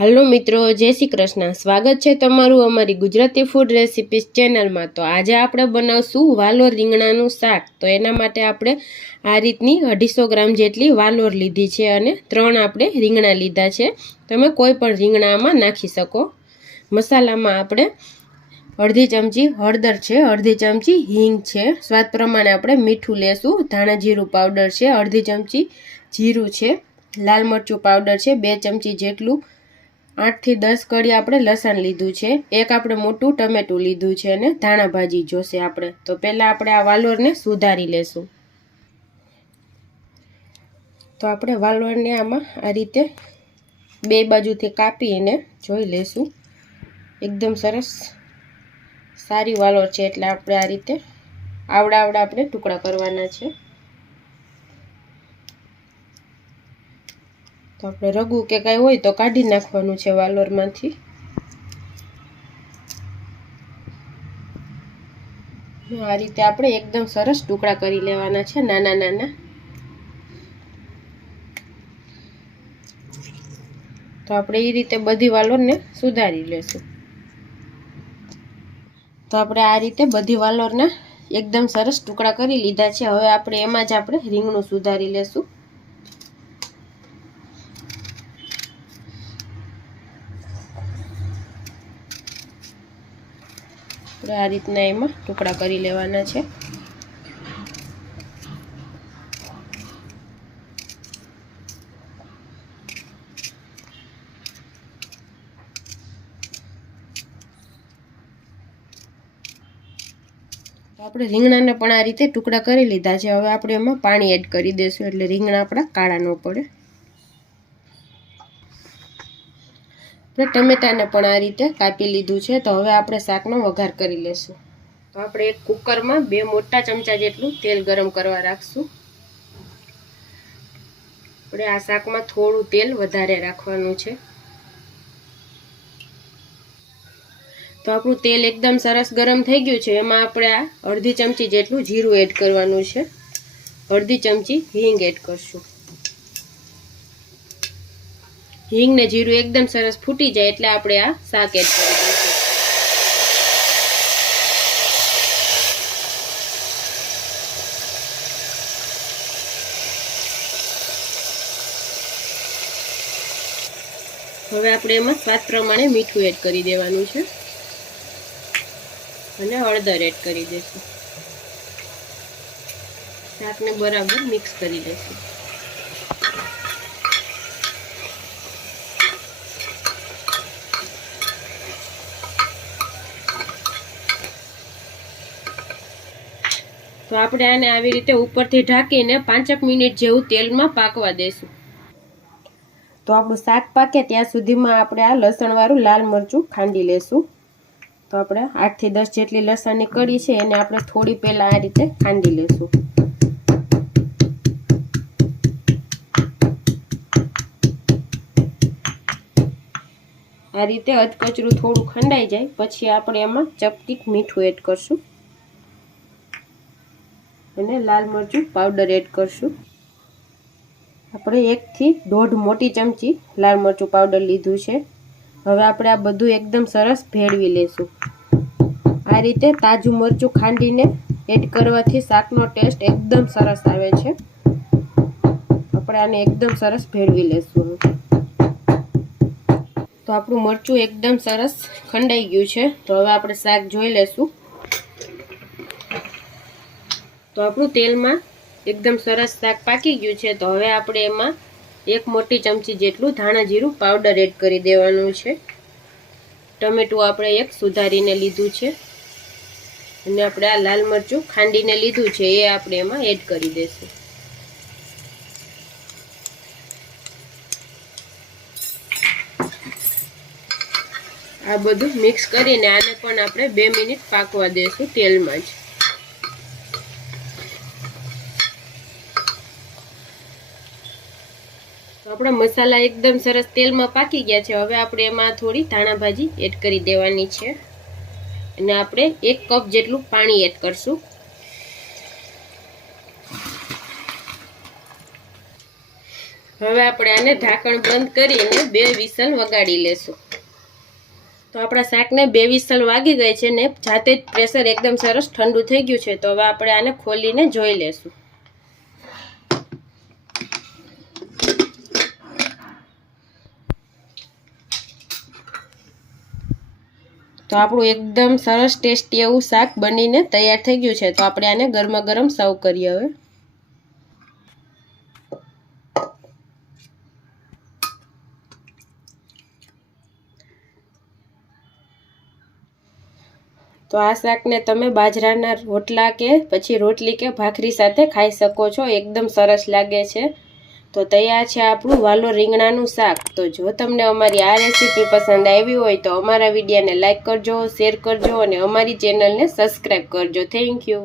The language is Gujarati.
હલો મિત્રો, જય શ્રી કૃષ્ણ. સ્વાગત છે તમારું અમારી ગુજરાતી ફૂડ રેસિપીસ ચેનલમાં તો આજે આપણે બનાવશું વાલોર રીંગણાનું શાક. તો એના માટે આપણે આ રીતની અઢીસો ગ્રામ જેટલી વાલોર લીધી છે અને ત્રણ આપણે રીંગણા લીધા છે. તમે કોઈ પણ રીંગણામાં નાખી શકો. મસાલામાં આપણે અડધી ચમચી હળદર છે, અડધી ચમચી હિંગ છે. સ્વાદ પ્રમાણે આપણે મીઠું લેશું. ધાણા જીરું પાવડર છે, અડધી ચમચી જીરું છે. લાલ મરચું પાવડર છે, બે ચમચી જેટલું આઠથી દસ કળી આપણે લસણ લીધું છે. એક આપણે મોટું ટમેટું લીધું છે અને ધાણા ભાજી જોશે આપણે. તો પહેલાં આપણે આ વાલોરને સુધારી લેશું. તો આપણે વાલોરને આમાં આ રીતે બે બાજુથી કાપીને જોઈ લેશું. એકદમ સરસ સારી વાલોર છે એટલે આપણે આ રીતે આવડા આવડા આપણે ટુકડા કરવાના છે. તો આપણે રગું કે કાંઈ હોય તો કાઢી નાખવાનું છે વાલોરમાંથી. આ રીતે આપણે એકદમ સરસ ટુકડા કરી લેવાના છે, નાના નાના. તો આપણે એ રીતે બધી વાલોરને સુધારી લેશું. તો આપણે આ રીતે બધી વાલોરના એકદમ સરસ ટુકડા કરી લીધા છે. હવે આપણે એમાં જ આપણે રીંગણું સુધારી લેશું. આપણે આ રીતના એમાં ટુકડા કરી લેવાના છે. આપણે રીંગણાને પણ આ રીતે ટુકડા કરી લીધા છે. હવે આપણે એમાં પાણી એડ કરી દઈશું એટલે રીંગણા આપણા કાળા ન પડે. આપણે ટમેટાને પણ આ રીતે કાપી લીધું છે. તો હવે આપણે શાકનો વઘાર કરી લેશું. તો આપણે એક કુકરમાં બે મોટા ચમચા જેટલું તેલ ગરમ કરવા રાખશું. આપણે આ શાકમાં થોડું તેલ વધારે રાખવાનું છે. તો આપણું તેલ એકદમ સરસ ગરમ થઈ ગયું છે. એમાં આપણે આ અડધી ચમચી જેટલું જીરું એડ કરવાનું છે. અડધી ચમચી હિંગ એડ કરશું. હિંગ ને જીરું એકદમ સરસ ફૂટી જાય એટલે આપણે આ શાક એડ કરી દઈશું. હવે આપણે એમાં સ્વાદ પ્રમાણે મીઠું એડ કરી દેવાનું છે. અને હળદર એડ કરી દઈશું. શાકને બરાબર મિક્સ કરી દઈશું. તો આપણે આને આવી રીતે ઉપરથી ઢાંકીને પાંચક મિનિટ જેવું તેલમાં પાકવા દેશું. તો આપણું શાક પાકે ત્યાં સુધીમાં આપણે આ લસણવાળું લાલ મરચું ખાંડી લેશું. તો આપણે આઠથી દસ જેટલી લસણની કડી છે એને આપણે થોડી પહેલાં આ રીતે ખાંડી લેશું. આ રીતે અધકચરું થોડું ખંડાઈ જાય, પછી આપણે એમાં ચપટીક મીઠું એડ કરશું. અને લાલ મરચું પાવડર એડ કરશું. આપણે એકથી દોઢ મોટી ચમચી લાલ મરચું પાવડર લીધું છે. હવે આપણે આ બધું એકદમ સરસ ભેળવી લેશું. આ રીતે તાજું મરચું ખાંડીને એડ કરવાથી શાકનો ટેસ્ટ એકદમ સરસ આવે છે. આપણે આને એકદમ સરસ ભેળવી લેશું તો આપણું મરચું એકદમ સરસ ખંડાઈ ગયું છે. તો હવે આપણે શાક જોઈ લેશું. તો આપણું તેલમાં એકદમ સરસ શાક પાકી ગયું છે, તો હવે આપણે એમાં એક મોટી ચમચી જેટલું ધાણા જીરું પાવડર એડ કરી દેવાનું છે. ટમેટું આપણે એક સુધારીને લીધું છે. અને આપણે આ લાલ મરચું ખાંડીને લીધું છે, એ આપણે એમાં એડ કરી દઈશું આ બધું મિક્સ કરીને આને પણ આપણે બે મિનિટ પાકવા દઈશું તેલમાં જ. આપણા મસાલા એકદમ સરસ તેલમાં પાકી ગયા છે. હવે આપણે એમાં થોડી ધાણા ભાજી એડ કરી દેવાની છે. અને આપણે એક કપ જેટલું પાણી એડ કરશું. હવે આપણે આને ઢાંકણ બંધ કરીને બે વિસલ વગાડી લેશું. તો આપણા શાકને બે વિસલ વાગી ગઈ છે ને જાતે જ પ્રેશર એકદમ સરસ ઠંડુ થઈ ગયું છે. તો હવે આપણે આને ખોલીને જોઈ લેશું. તો આપણું એકદમ સરસ ટેસ્ટી એવું શાક બનીને તૈયાર થઈ ગયું છે. તો આપણે આને ગરમા ગરમ સર્વ કરીએ હવે. તો આ શાકને તમે બાજરાના રોટલા કે પછી રોટલી કે ભાખરી સાથે ખાઈ શકો છો. એકદમ સરસ લાગે છે. તો તૈયાર છે આપણું વાલો રીંગણાનું શાક. તો જો તમને અમારી આ રેસીપી પસંદ આવી હોય તો અમારા વિડીયાને લાઇક કરજો શેર કરજો અને અમારી ચેનલને સબસ્ક્રાઈબ કરજો. Thank you